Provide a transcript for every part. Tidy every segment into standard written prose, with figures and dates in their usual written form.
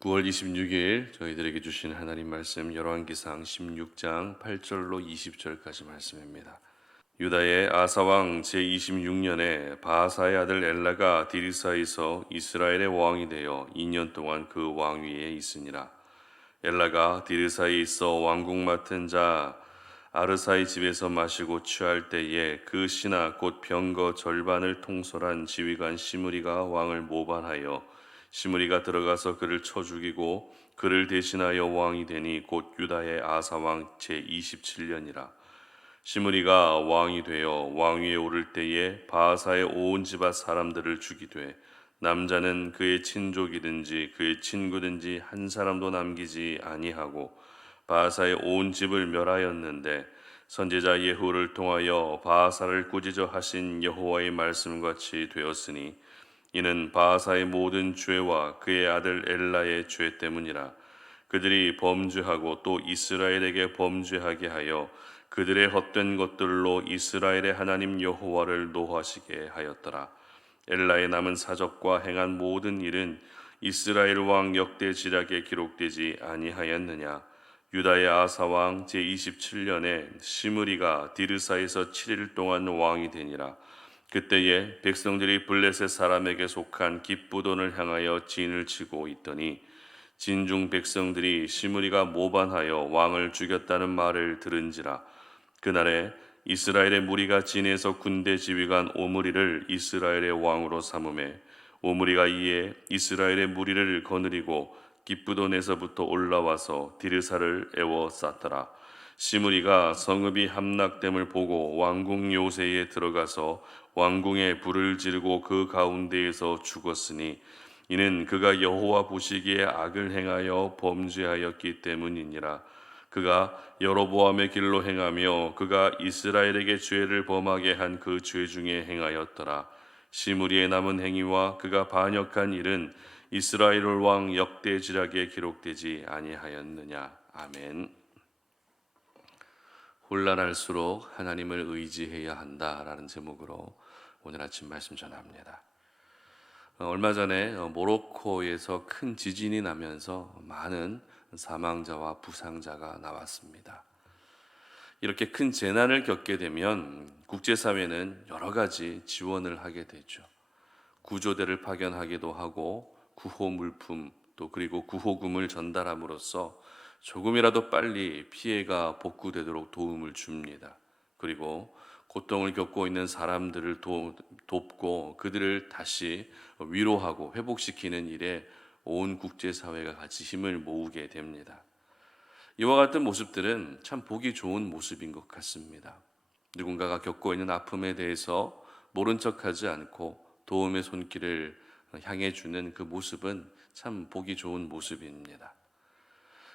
9월 26일 저희들에게 주신 하나님 말씀 열왕기상 16장 8절로 20절까지 말씀입니다. 유다의 아사왕 제26년에 바하사의 아들 엘라가 디르사에서 이스라엘의 왕이 되어 2년 동안 그 왕위에 있으니라. 엘라가 디르사에 있어 왕국 맡은 자 아르사의 집에서 마시고 취할 때에 그 신하 곧 병거 절반을 통솔한 지휘관 시므리가 왕을 모반하여 시므리가 들어가서 그를 쳐 죽이고 그를 대신하여 왕이 되니 곧 유다의 아사 왕 제27년이라. 시므리가 왕이 되어 왕위에 오를 때에 바하사의 온 집안 사람들을 죽이되 남자는 그의 친족이든지 그의 친구든지 한 사람도 남기지 아니하고 바하사의 온 집을 멸하였는데 선지자 예후를 통하여 바하사를 꾸짖어 하신 여호와의 말씀같이 되었으니 이는 바하사의 모든 죄와 그의 아들 엘라의 죄 때문이라. 그들이 범죄하고 또 이스라엘에게 범죄하게 하여 그들의 헛된 것들로 이스라엘의 하나님 여호와를 노하시게 하였더라. 엘라의 남은 사적과 행한 모든 일은 이스라엘 왕 역대 지략에 기록되지 아니하였느냐. 유다의 아사 왕 제27년에 시므리가 디르사에서 7일 동안 왕이 되니라. 그때에 백성들이 블레셋 사람에게 속한 기브돈을 향하여 진을 치고 있더니 진중 백성들이 시므리가 모반하여 왕을 죽였다는 말을 들은지라. 그날에 이스라엘의 무리가 진에서 군대 지휘관 오므리를 이스라엘의 왕으로 삼음에 오므리가 이에 이스라엘의 무리를 거느리고 기브돈에서부터 올라와서 디르사를 에워쌌더라. 시므리가 성읍이 함락됨을 보고 왕궁 요새에 들어가서 왕궁에 불을 지르고 그 가운데에서 죽었으니 이는 그가 여호와 보시기에 악을 행하여 범죄하였기 때문이니라. 그가 여로보암의 길로 행하며 그가 이스라엘에게 죄를 범하게 한 그 죄 중에 행하였더라. 시므리의 남은 행위와 그가 반역한 일은 이스라엘 왕 역대 지략에 기록되지 아니하였느냐. 아멘. 혼란할수록 하나님을 의지해야 한다라는 제목으로 오늘 아침 말씀 전합니다. 얼마 전에 모로코에서 큰 지진이 나면서 많은 사망자와 부상자가 나왔습니다. 이렇게 큰 재난을 겪게 되면 국제사회는 여러 가지 지원을 하게 되죠. 구조대를 파견하기도 하고 구호 물품 또 그리고 구호금을 전달함으로써 조금이라도 빨리 피해가 복구되도록 도움을 줍니다. 그리고 고통을 겪고 있는 사람들을 돕고 그들을 다시 위로하고 회복시키는 일에 온 국제사회가 같이 힘을 모으게 됩니다. 이와 같은 모습들은 참 보기 좋은 모습인 것 같습니다. 누군가가 겪고 있는 아픔에 대해서 모른 척하지 않고 도움의 손길을 향해 주는 그 모습은 참 보기 좋은 모습입니다.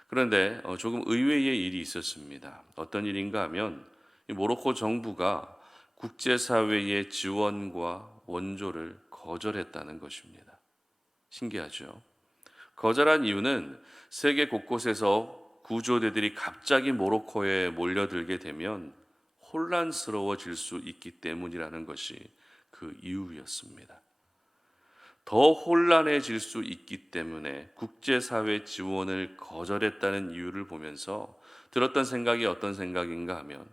그런데 조금 의외의 일이 있었습니다. 어떤 일인가 하면 이 모로코 정부가 국제사회의 지원과 원조를 거절했다는 것입니다. 신기하죠? 거절한 이유는 세계 곳곳에서 구조대들이 갑자기 모로코에 몰려들게 되면 혼란스러워질 수 있기 때문이라는 것이 그 이유였습니다. 더 혼란해질 수 있기 때문에 국제사회 지원을 거절했다는 이유를 보면서 들었던 생각이 어떤 생각인가 하면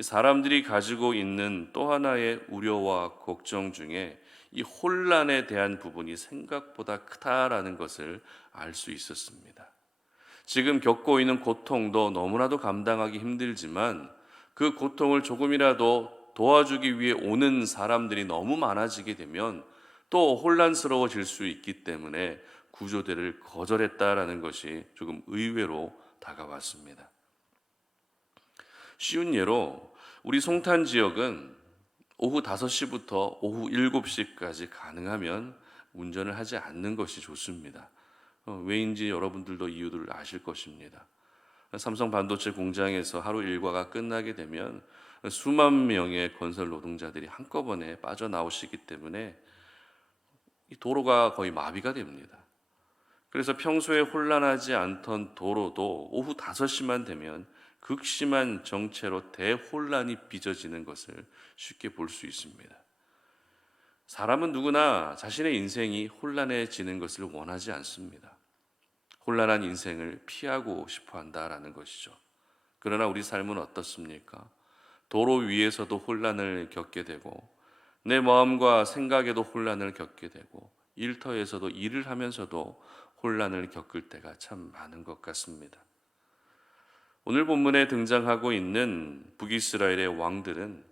사람들이 가지고 있는 또 하나의 우려와 걱정 중에 이 혼란에 대한 부분이 생각보다 크다라는 것을 알 수 있었습니다. 지금 겪고 있는 고통도 너무나도 감당하기 힘들지만 그 고통을 조금이라도 도와주기 위해 오는 사람들이 너무 많아지게 되면 또 혼란스러워질 수 있기 때문에 구조대를 거절했다라는 것이 조금 의외로 다가왔습니다. 쉬운 예로 우리 송탄 지역은 오후 5시부터 오후 7시까지 가능하면 운전을 하지 않는 것이 좋습니다. 왜인지 여러분들도 이유를 아실 것입니다. 삼성 반도체 공장에서 하루 일과가 끝나게 되면 수만 명의 건설 노동자들이 한꺼번에 빠져나오시기 때문에 이 도로가 거의 마비가 됩니다. 그래서 평소에 혼란하지 않던 도로도 오후 5시만 되면 극심한 정체로 대혼란이 빚어지는 것을 쉽게 볼 수 있습니다. 사람은 누구나 자신의 인생이 혼란해지는 것을 원하지 않습니다. 혼란한 인생을 피하고 싶어 한다라는 것이죠. 그러나 우리 삶은 어떻습니까? 도로 위에서도 혼란을 겪게 되고 내 마음과 생각에도 혼란을 겪게 되고 일터에서도 일을 하면서도 혼란을 겪을 때가 참 많은 것 같습니다. 오늘 본문에 등장하고 있는 북이스라엘의 왕들은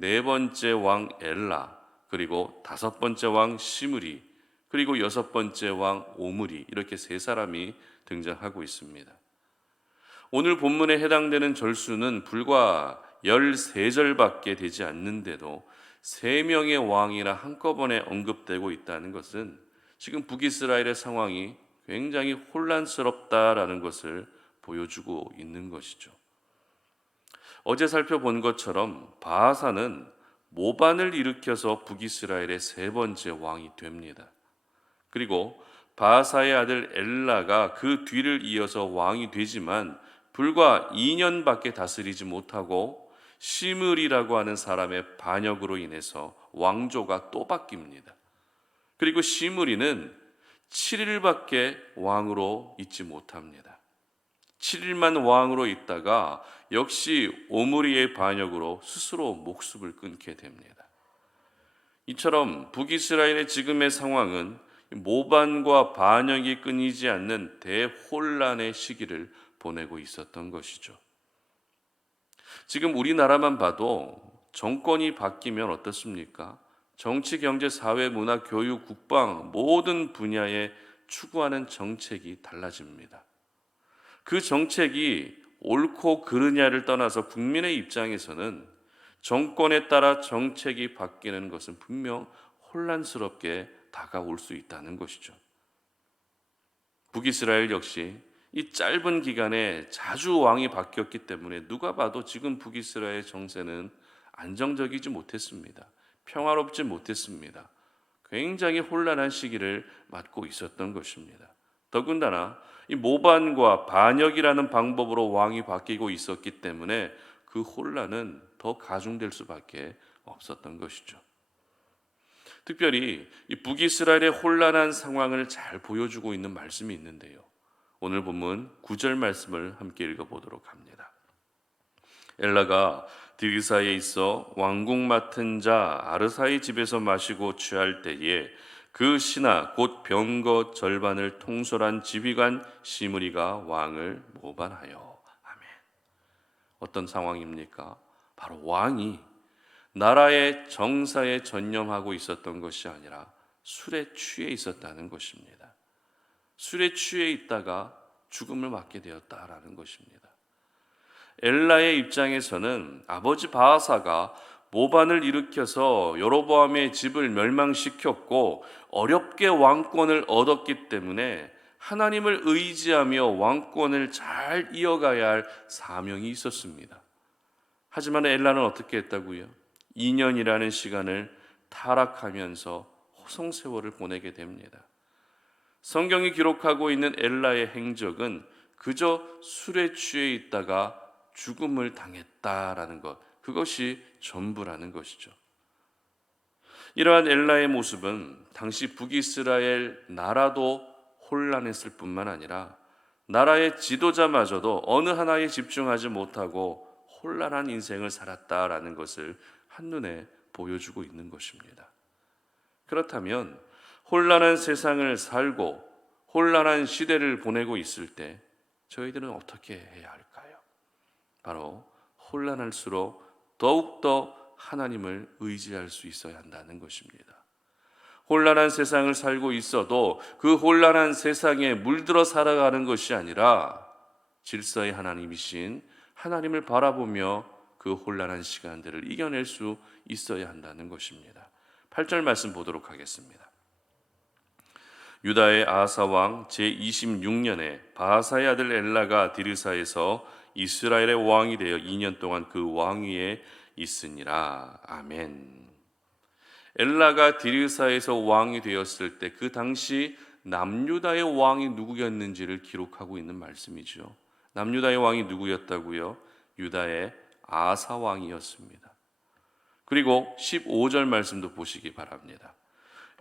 네 번째 왕 엘라, 그리고 다섯 번째 왕 시므리, 그리고 여섯 번째 왕 오므리, 이렇게 세 사람이 등장하고 있습니다. 오늘 본문에 해당되는 절수는 불과 13절밖에 되지 않는데도 세 명의 왕이나 한꺼번에 언급되고 있다는 것은 지금 북이스라엘의 상황이 굉장히 혼란스럽다라는 것을 보여주고 있는 것이죠. 어제 살펴본 것처럼 바하사는 모반을 일으켜서 북이스라엘의 세 번째 왕이 됩니다. 그리고 바하사의 아들 엘라가 그 뒤를 이어서 왕이 되지만 불과 2년밖에 다스리지 못하고 시므리라고 하는 사람의 반역으로 인해서 왕조가 또 바뀝니다. 그리고 시므리는 7일밖에 왕으로 있지 못합니다. 7일만 왕으로 있다가 역시 오므리의 반역으로 스스로 목숨을 끊게 됩니다. 이처럼 북이스라엘의 지금의 상황은 모반과 반역이 끊이지 않는 대혼란의 시기를 보내고 있었던 것이죠. 지금 우리나라만 봐도 정권이 바뀌면 어떻습니까? 정치, 경제, 사회, 문화, 교육, 국방 모든 분야에 추구하는 정책이 달라집니다. 그 정책이 옳고 그르냐를 떠나서 국민의 입장에서는 정권에 따라 정책이 바뀌는 것은 분명 혼란스럽게 다가올 수 있다는 것이죠. 북이스라엘 역시 이 짧은 기간에 자주 왕이 바뀌었기 때문에 누가 봐도 지금 북이스라엘 정세는 안정적이지 못했습니다. 평화롭지 못했습니다. 굉장히 혼란한 시기를 맞고 있었던 것입니다. 더군다나 이 모반과 반역이라는 방법으로 왕이 바뀌고 있었기 때문에 그 혼란은 더 가중될 수밖에 없었던 것이죠. 특별히 이 북이스라엘의 혼란한 상황을 잘 보여주고 있는 말씀이 있는데요. 오늘 본문 9절 말씀을 함께 읽어보도록 합니다. 엘라가 디르사에 있어 왕궁 맡은 자 아르사의 집에서 마시고 취할 때에 그 신하 곧 병거 절반을 통솔한 지휘관 시므리가 왕을 모반하여. 아멘. 어떤 상황입니까? 바로 왕이 나라의 정사에 전념하고 있었던 것이 아니라 술에 취해 있었다는 것입니다. 술에 취해 있다가 죽음을 맞게 되었다라는 것입니다. 엘라의 입장에서는 아버지 바하사가 모반을 일으켜서 여로보암의 집을 멸망시켰고 어렵게 왕권을 얻었기 때문에 하나님을 의지하며 왕권을 잘 이어가야 할 사명이 있었습니다. 하지만 엘라는 어떻게 했다고요? 2년이라는 시간을 타락하면서 호성세월을 보내게 됩니다. 성경이 기록하고 있는 엘라의 행적은 그저 술에 취해 있다가 죽음을 당했다라는 것, 그것이 전부라는 것이죠. 이러한 엘라의 모습은 당시 북이스라엘 나라도 혼란했을 뿐만 아니라 나라의 지도자마저도 어느 하나에 집중하지 못하고 혼란한 인생을 살았다라는 것을 한눈에 보여주고 있는 것입니다. 그렇다면 혼란한 세상을 살고 혼란한 시대를 보내고 있을 때 저희들은 어떻게 해야 할까요? 바로 혼란할수록 더욱더 하나님을 의지할 수 있어야 한다는 것입니다. 혼란한 세상을 살고 있어도 그 혼란한 세상에 물들어 살아가는 것이 아니라 질서의 하나님이신 하나님을 바라보며 그 혼란한 시간들을 이겨낼 수 있어야 한다는 것입니다. 8절 말씀 보도록 하겠습니다. 유다의 아사 왕 제26년에 바하사의 아들 엘라가 디르사에서 이스라엘의 왕이 되어 2년 동안 그 왕위에 있으니라. 아멘. 엘라가 디르사에서 왕이 되었을 때 그 당시 남유다의 왕이 누구였는지를 기록하고 있는 말씀이죠. 남유다의 왕이 누구였다고요? 유다의 아사 왕이었습니다. 그리고 15절 말씀도 보시기 바랍니다.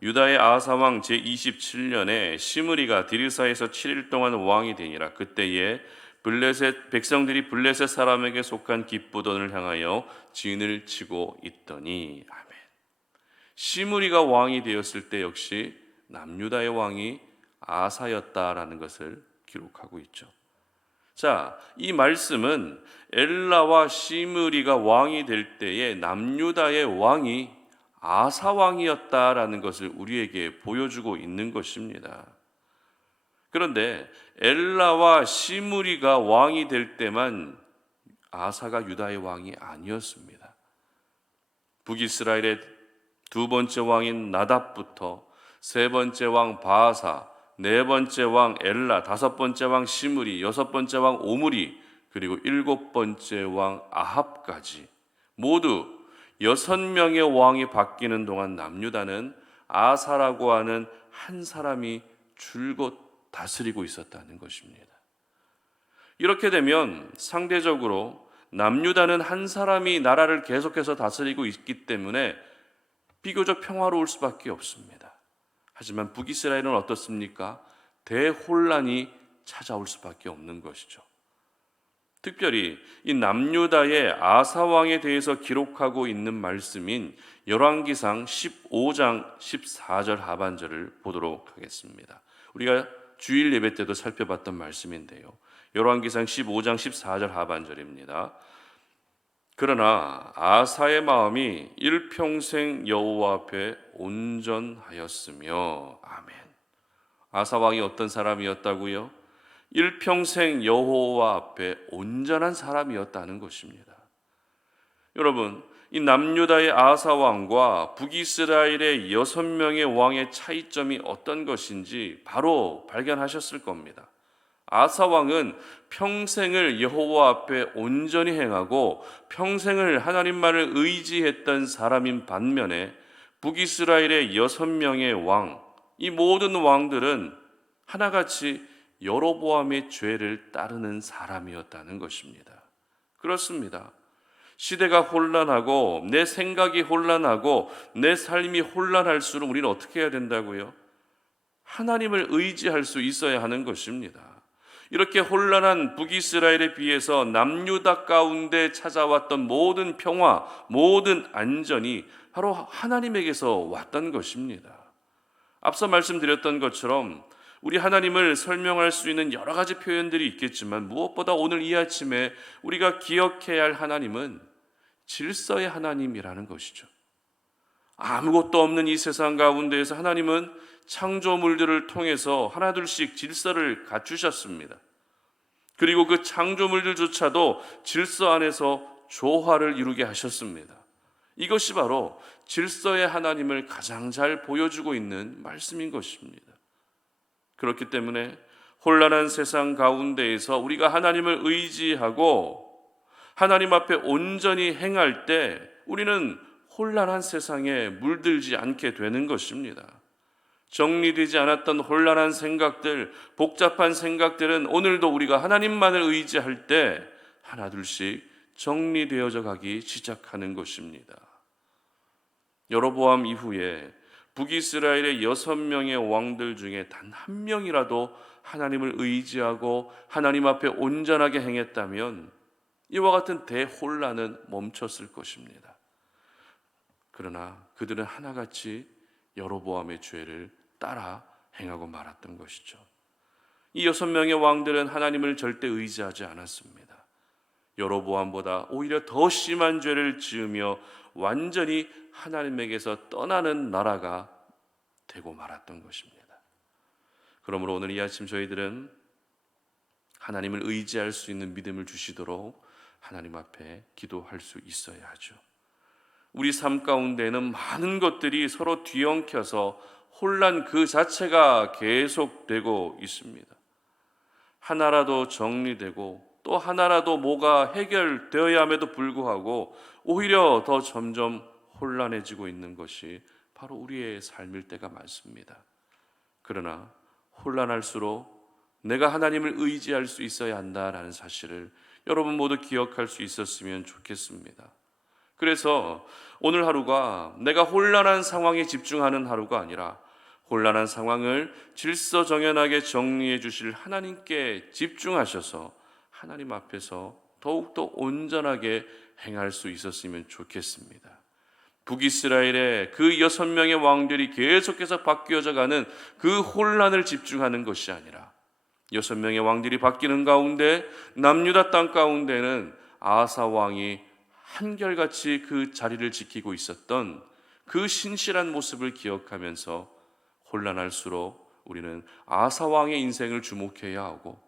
유다의 아사 왕 제27년에 시므리가 디르사에서 7일 동안 왕이 되니라. 그때에 블레셋 백성들이 블레셋 사람에게 속한 기브돈을 향하여 진을 치고 있더니. 아멘. 시므리가 왕이 되었을 때 역시 남유다의 왕이 아사였다라는 것을 기록하고 있죠. 자, 이 말씀은 엘라와 시므리가 왕이 될 때에 남유다의 왕이 아사 왕이었다라는 것을 우리에게 보여주고 있는 것입니다. 그런데 엘라와 시므리가 왕이 될 때만 아사가 유다의 왕이 아니었습니다. 북이스라엘의 두 번째 왕인 나답부터 세 번째 왕 바아사, 네 번째 왕 엘라, 다섯 번째 왕 시므리, 여섯 번째 왕 오므리, 그리고 일곱 번째 왕 아합까지 모두 6명의 왕이 바뀌는 동안 남유다는 아사라고 하는 한 사람이 줄곧 다스리고 있었다는 것입니다. 이렇게 되면 상대적으로 남유다는 한 사람이 나라를 계속해서 다스리고 있기 때문에 비교적 평화로울 수밖에 없습니다. 하지만 북이스라엘은 어떻습니까? 대혼란이 찾아올 수밖에 없는 것이죠. 특별히 이 남유다의 아사 왕에 대해서 기록하고 있는 말씀인 열왕기상 15장 14절 하반절을 보도록 하겠습니다. 우리가 주일 예배 때도 살펴봤던 말씀인데요. 열왕기상 15장 14절 하반절입니다. 그러나 아사의 마음이 일평생 여호와 앞에 온전하였으며. 아멘. 아사 왕이 어떤 사람이었다고요? 일평생 여호와 앞에 온전한 사람이었다는 것입니다. 여러분, 이 남유다의 아사 왕과 북이스라엘의 6명의 왕의 차이점이 어떤 것인지 바로 발견하셨을 겁니다. 아사 왕은 평생을 여호와 앞에 온전히 행하고 평생을 하나님만을 의지했던 사람인 반면에 북이스라엘의 6명의 왕, 이 모든 왕들은 하나같이 여로보암의 죄를 따르는 사람이었다는 것입니다. 그렇습니다. 시대가 혼란하고 내 생각이 혼란하고 내 삶이 혼란할수록 우리는 어떻게 해야 된다고요? 하나님을 의지할 수 있어야 하는 것입니다. 이렇게 혼란한 북이스라엘에 비해서 남유다 가운데 찾아왔던 모든 평화, 모든 안전이 바로 하나님에게서 왔던 것입니다. 앞서 말씀드렸던 것처럼 우리 하나님을 설명할 수 있는 여러 가지 표현들이 있겠지만 무엇보다 오늘 이 아침에 우리가 기억해야 할 하나님은 질서의 하나님이라는 것이죠. 아무것도 없는 이 세상 가운데에서 하나님은 창조물들을 통해서 하나둘씩 질서를 갖추셨습니다. 그리고 그 창조물들조차도 질서 안에서 조화를 이루게 하셨습니다. 이것이 바로 질서의 하나님을 가장 잘 보여주고 있는 말씀인 것입니다. 그렇기 때문에 혼란한 세상 가운데에서 우리가 하나님을 의지하고 하나님 앞에 온전히 행할 때 우리는 혼란한 세상에 물들지 않게 되는 것입니다. 정리되지 않았던 혼란한 생각들, 복잡한 생각들은 오늘도 우리가 하나님만을 의지할 때 하나둘씩 정리되어져 가기 시작하는 것입니다. 여로보암 이후에 북이스라엘의 6명의 왕들 중에 단 한 명이라도 하나님을 의지하고 하나님 앞에 온전하게 행했다면 이와 같은 대혼란은 멈췄을 것입니다. 그러나 그들은 하나같이 여로보암의 죄를 따라 행하고 말았던 것이죠. 이 6명의 왕들은 하나님을 절대 의지하지 않았습니다. 여로보암보다 오히려 더 심한 죄를 지으며 완전히 하나님에게서 떠나는 나라가 되고 말았던 것입니다. 그러므로 오늘 이 아침 저희들은 하나님을 의지할 수 있는 믿음을 주시도록 하나님 앞에 기도할 수 있어야 하죠. 우리 삶 가운데는 많은 것들이 서로 뒤엉켜서 혼란 그 자체가 계속되고 있습니다. 하나라도 정리되고 또 하나라도 뭐가 해결되어야 함에도 불구하고 오히려 더 점점 혼란해지고 있는 것이 바로 우리의 삶일 때가 많습니다. 그러나 혼란할수록 내가 하나님을 의지할 수 있어야 한다라는 사실을 여러분 모두 기억할 수 있었으면 좋겠습니다. 그래서 오늘 하루가 내가 혼란한 상황에 집중하는 하루가 아니라 혼란한 상황을 질서정연하게 정리해 주실 하나님께 집중하셔서 하나님 앞에서 더욱더 온전하게 행할 수 있었으면 좋겠습니다. 북이스라엘의 그 6명의 왕들이 계속해서 바뀌어져 가는 그 혼란을 집중하는 것이 아니라 6명의 왕들이 바뀌는 가운데 남유다 땅 가운데는 아사 왕이 한결같이 그 자리를 지키고 있었던 그 신실한 모습을 기억하면서 혼란할수록 우리는 아사 왕의 인생을 주목해야 하고,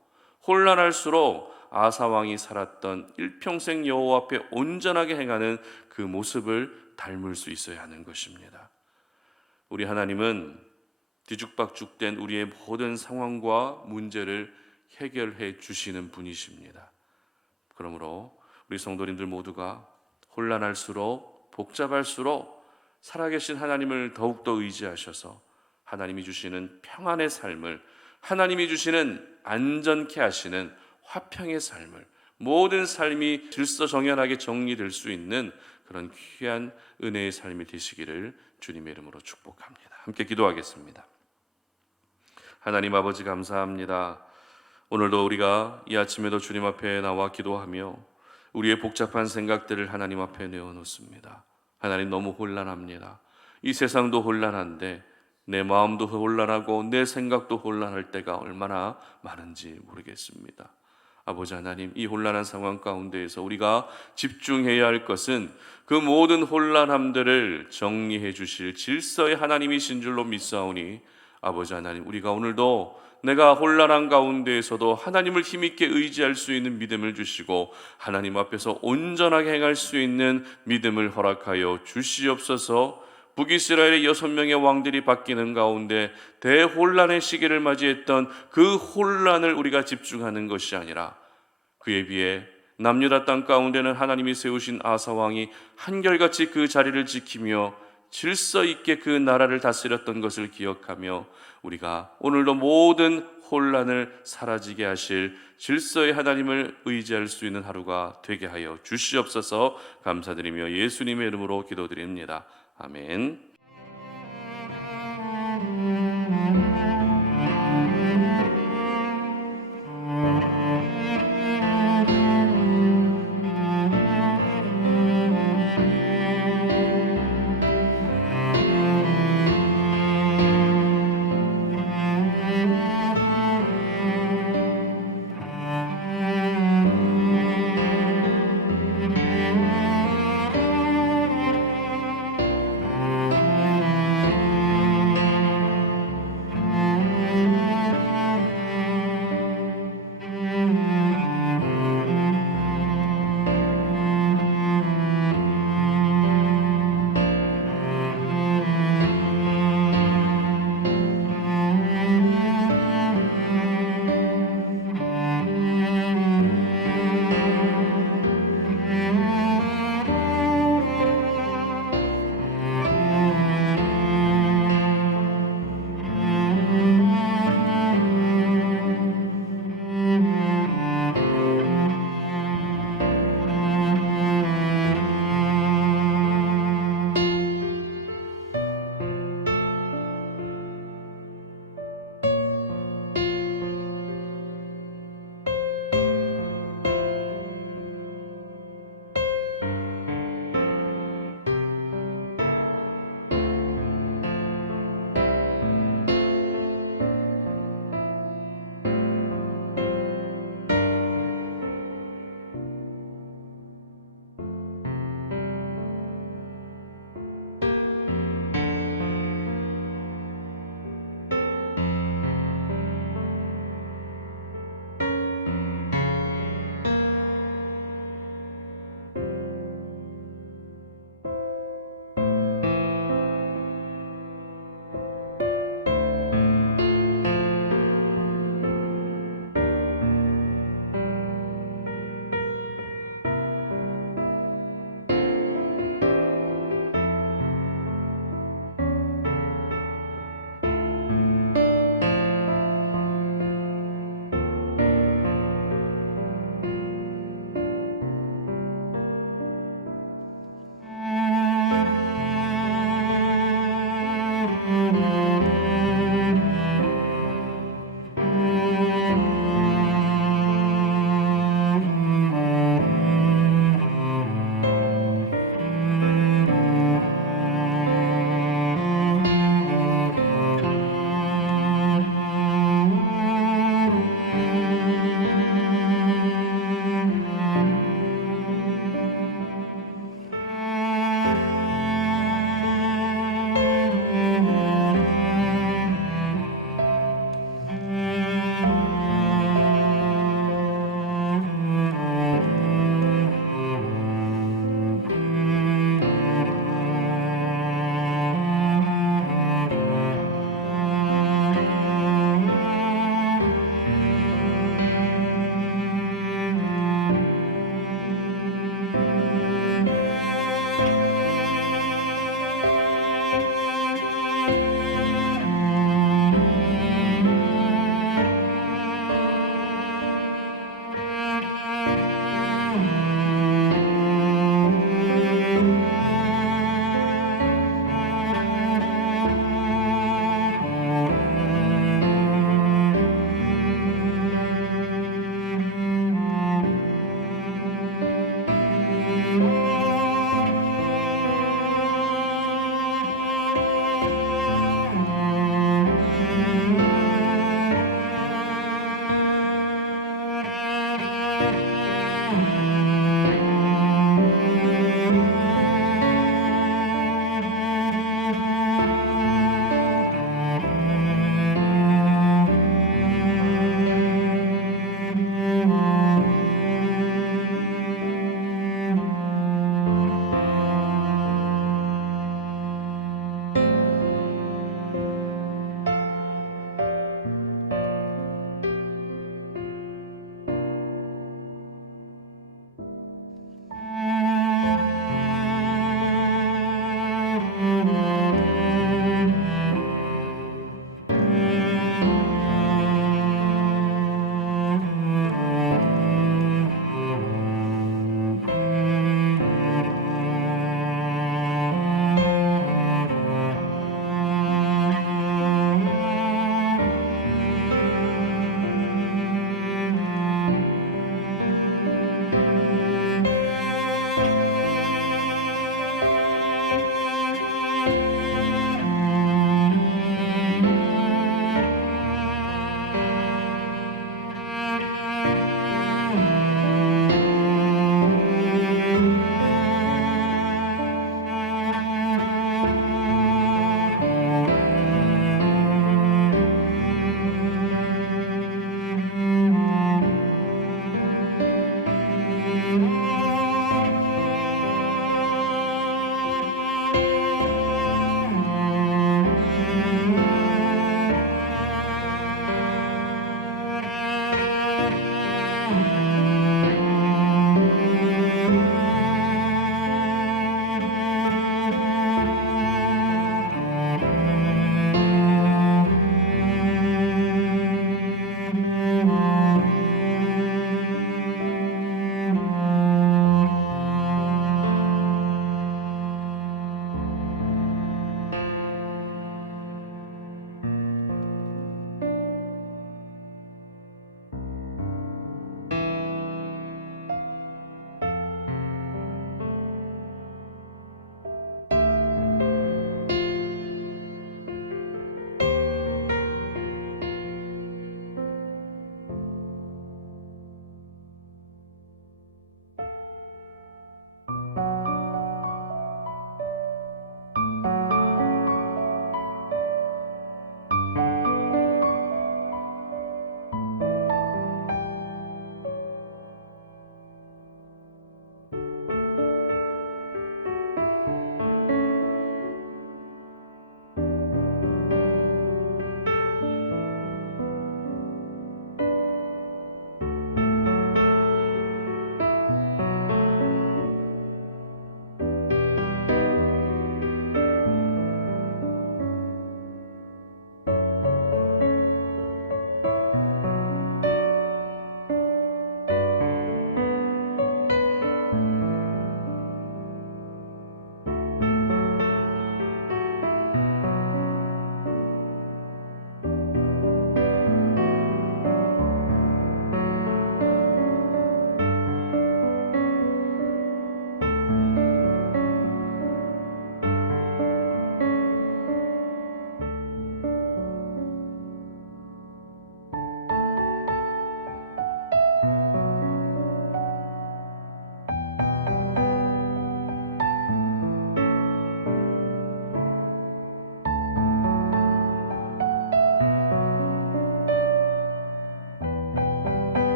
혼란할수록 아사 왕이 살았던 일평생 여호와 앞에 온전하게 행하는 그 모습을 닮을 수 있어야 하는 것입니다. 우리 하나님은 뒤죽박죽된 우리의 모든 상황과 문제를 해결해 주시는 분이십니다. 그러므로 우리 성도님들 모두가 혼란할수록, 복잡할수록 살아계신 하나님을 더욱더 의지하셔서 하나님이 주시는 평안의 삶을, 하나님이 주시는 안전케 하시는 화평의 삶을, 모든 삶이 질서정연하게 정리될 수 있는 그런 귀한 은혜의 삶이 되시기를 주님의 이름으로 축복합니다. 함께 기도하겠습니다. 하나님 아버지, 감사합니다. 오늘도 우리가 이 아침에도 주님 앞에 나와 기도하며 우리의 복잡한 생각들을 하나님 앞에 내어놓습니다. 하나님, 너무 혼란합니다. 이 세상도 혼란한데 내 마음도 혼란하고 내 생각도 혼란할 때가 얼마나 많은지 모르겠습니다. 아버지 하나님, 이 혼란한 상황 가운데에서 우리가 집중해야 할 것은 그 모든 혼란함들을 정리해 주실 질서의 하나님이신 줄로 믿사오니, 아버지 하나님, 우리가 오늘도 내가 혼란한 가운데에서도 하나님을 힘있게 의지할 수 있는 믿음을 주시고 하나님 앞에서 온전하게 행할 수 있는 믿음을 허락하여 주시옵소서. 북이스라엘의 6명의 왕들이 바뀌는 가운데 대혼란의 시기를 맞이했던 그 혼란을 우리가 집중하는 것이 아니라 그에 비해 남유다 땅 가운데는 하나님이 세우신 아사 왕이 한결같이 그 자리를 지키며 질서 있게 그 나라를 다스렸던 것을 기억하며 우리가 오늘도 모든 혼란을 사라지게 하실 질서의 하나님을 의지할 수 있는 하루가 되게 하여 주시옵소서. 감사드리며 예수님의 이름으로 기도드립니다. 아멘.